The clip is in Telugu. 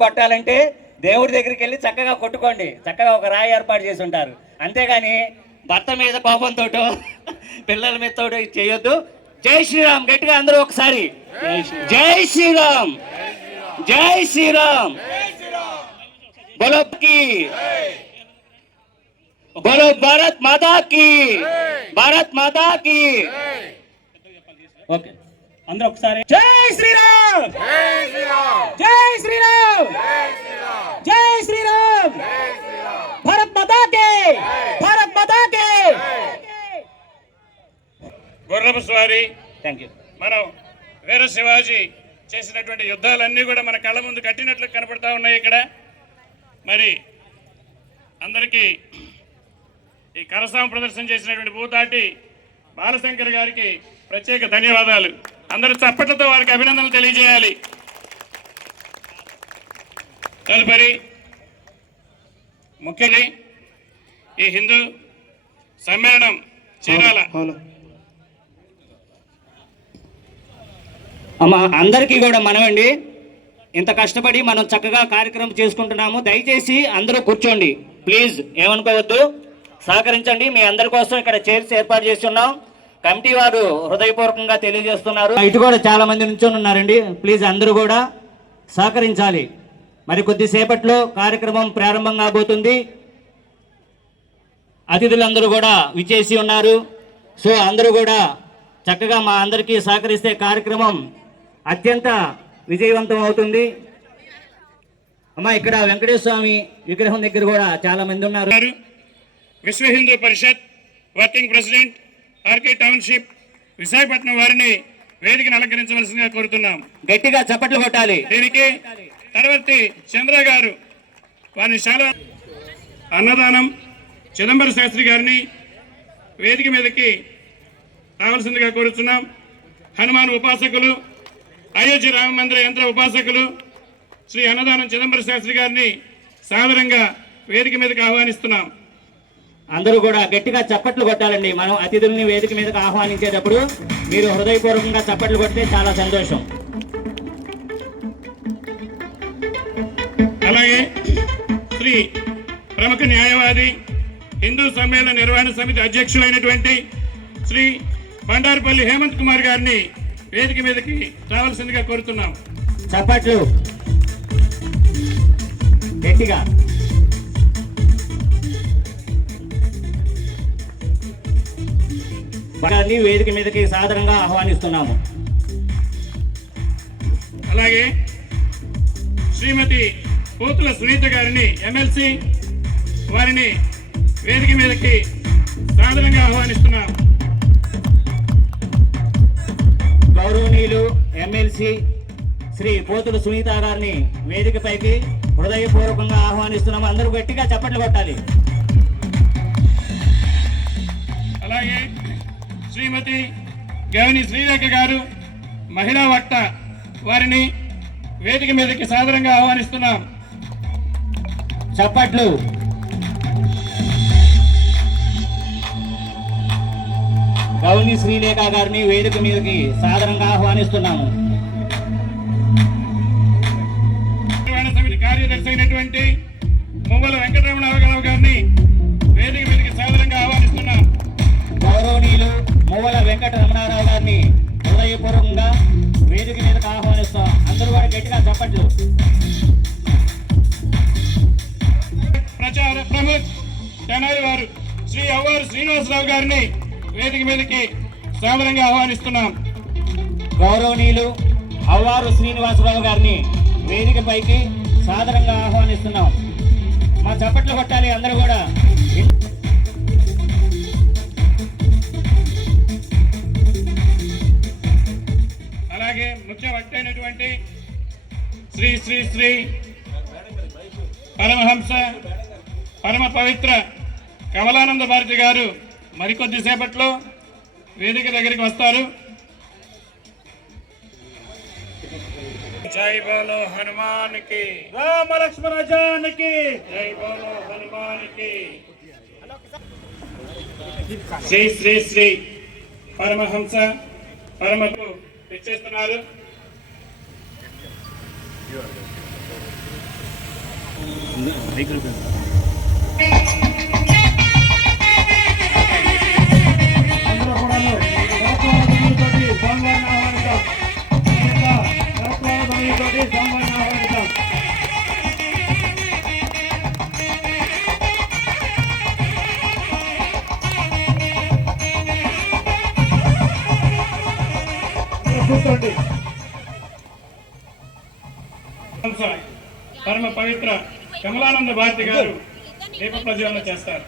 కొట్టాలంటే దేవుడి దగ్గరికి వెళ్ళి చక్కగా కొట్టుకోండి, చక్కగా ఒక రాయి ఏర్పాటు చేసి ఉంటారు. అంతేగాని భర్త మీద కోపంతో పిల్లల మీద తోటి చేయొద్దు. జై శ్రీరామ్ గట్టిగా అందరూ ఒకసారి జై శ్రీరామ్, జై శ్రీరామ్, బోలో की बोलो भारत माता की, भारत माता की. ఓకే అందరూ ఒకసారి జై శ్రీరామ్, జై శ్రీరామ్, జై శ్రీరామ్, జై శ్రీరామ్, భారత్ మాతా కి, భారత్ మాతా కి. గుర్రపు స్వారీ. థాంక్యూ. మనం వీర శివాజీ చేసినటువంటి యుద్ధాలన్నీ కూడా మన కళ్ళ ముందు కట్టినట్లు కనపడతా ఉన్నాయి. ఇక్కడ మరి అందరికీ ఈ కరసామ ప్రదర్శన చేసినటువంటి భూతాటి బాలశంకర్ గారికి ప్రత్యేక ధన్యవాదాలు. అందరూ చప్పట్లతో వారికి అభినందనలు తెలియజేయాలి. తదుపరి ముఖ్యంగా ఈ హిందూ సమ్మేళనం చీరాల అమ్మ అందరికీ కూడా మనమండి, ఇంత కష్టపడి మనం చక్కగా కార్యక్రమం చేసుకుంటున్నాము. దయచేసి అందరూ కూర్చోండి ప్లీజ్, ఏమనుకోవద్దు, సహకరించండి. మీ అందరి కోసం ఇక్కడ చైర్స్ ఏర్పాటు చేస్తున్నాం. కమిటీ వారు హృదయపూర్వకంగా తెలియజేస్తున్నారు. ఇటు కూడా చాలా మంది నుంచొని ఉన్నారండి. ప్లీజ్ అందరూ కూడా సహకరించాలి. మరి కొద్దిసేపట్లో కార్యక్రమం ప్రారంభం కాబోతుంది. అతిథులందరూ కూడా విచ్చేసి ఉన్నారు. సో అందరూ కూడా చక్కగా మా అందరికీ సహకరిస్తే కార్యక్రమం అత్యంత విజయవంతం అవుతుంది. అమ్మా, ఇక్కడ వెంకటేశ్వర స్వామి విగ్రహం దగ్గర కూడా చాలా మంది ఉన్నారు. Vishwa Hindu Parishad working president RK township Visakhapatnam వారిని వేదికను అలంకరించవలసిందిగా కోరుతున్నాం. గట్టిగా చప్పట్లు కొట్టాలి. దీనికి తర్వాతి చంద్ర గారు వారిని చాలా అన్నదానం చిదంబర శాస్త్రి గారిని వేదిక మీదకి రావాల్సిందిగా కోరుతున్నాం. హనుమాన్ ఉపాసకులు, అయోధ్య రామ మందిర యంత్ర ఉపాసకులు శ్రీ అన్నదానం చిదంబర శాస్త్రి గారిని సాదరంగా వేదిక మీదకి ఆహ్వానిస్తున్నాం. అందరూ కూడా గట్టిగా చప్పట్లు కొట్టాలండి. మనం అతిథుల్ని వేదిక మీదకి ఆహ్వానించేటప్పుడు మీరు హృదయపూర్వకంగా చప్పట్లు కొడితే చాలా సంతోషం. అలాగే శ్రీ ప్రముఖ న్యాయవాది హిందూ సమ్మేళన నిర్వహణ సమితి అధ్యక్షులైనటువంటి శ్రీ బండారుపల్లి హేమంత్ కుమార్ గారిని వేదిక మీదకి రావాల్సిందిగా కోరుతున్నాం. చప్పట్లు గట్టిగా. వేదిక మీదకి సాధారణంగా ఆహ్వానిస్తున్నాము. అలాగే శ్రీమతి పోతుల సునీత గారిని ఎమ్మెల్సీ వారిని వేదిక మీదకి సాధారణంగా ఆహ్వానిస్తున్నాం. గౌరవనీయులు ఎమ్మెల్సీ శ్రీ పోతుల సునీత గారిని వేదికపైకి హృదయపూర్వకంగా ఆహ్వానిస్తున్నాము. అందరూ గట్టిగా చప్పట్లు కొట్టాలి. అలాగే శ్రీమతి గవని శ్రీరేఖ గారు మహిళా వక్త వారిని వేదిక మీదకి సాదరంగా ఆహ్వానిస్తున్నాం. చప్పట్లు. గౌని శ్రీలేఖ గారిని వేదిక మీదకి సాదరంగా ఆహ్వానిస్తున్నాము. నిర్వహణ సమితి కార్యదర్శి అయినటువంటి మువ్వల వెంకటరమణరావు గారిని వేదిక మీదకి సాదరంగా ఆహ్వానిస్తున్నాం. గౌరవనీయులు మువ్వల వెంకటరమణారావు గారిని హృదయపూర్వకంగా వేదిక మీదకి ఆహ్వానిస్తాం. అందరూ కూడా గట్టిగా చప్పట్లు. ప్రచార ప్రముఖ తెనాలి వారు శ్రీ అవ్వారు శ్రీనివాసరావు గారిని వేదిక మీదకి సాదరంగా ఆహ్వానిస్తున్నాం. గౌరవనీయులు అవ్వారు శ్రీనివాసరావు గారిని వేదికపైకి సాదరంగా ఆహ్వానిస్తున్నాం. మా చప్పట్లు కొట్టాలి అందరూ కూడా. అలాగే ముఖ్య వక్త అయినటువంటి శ్రీ శ్రీ శ్రీ పరమహంస పరమ పవిత్ర కమలానంద భారతి గారు మరికొద్ది సేపట్లో వేదిక దగ్గరికి వస్తారు. జై బోలో హనుమాన్ కి, రామ లక్ష్మణ జానకి, జై బోలో హనుమాన్ కి. శ్రీ శ్రీ శ్రీ పరమహంస పరమకు తెచ్చేస్తున్నారు. పరమ పవిత్ర కమలానంద భారతి గారు దీప ప్రజ్వలన చేస్తారు.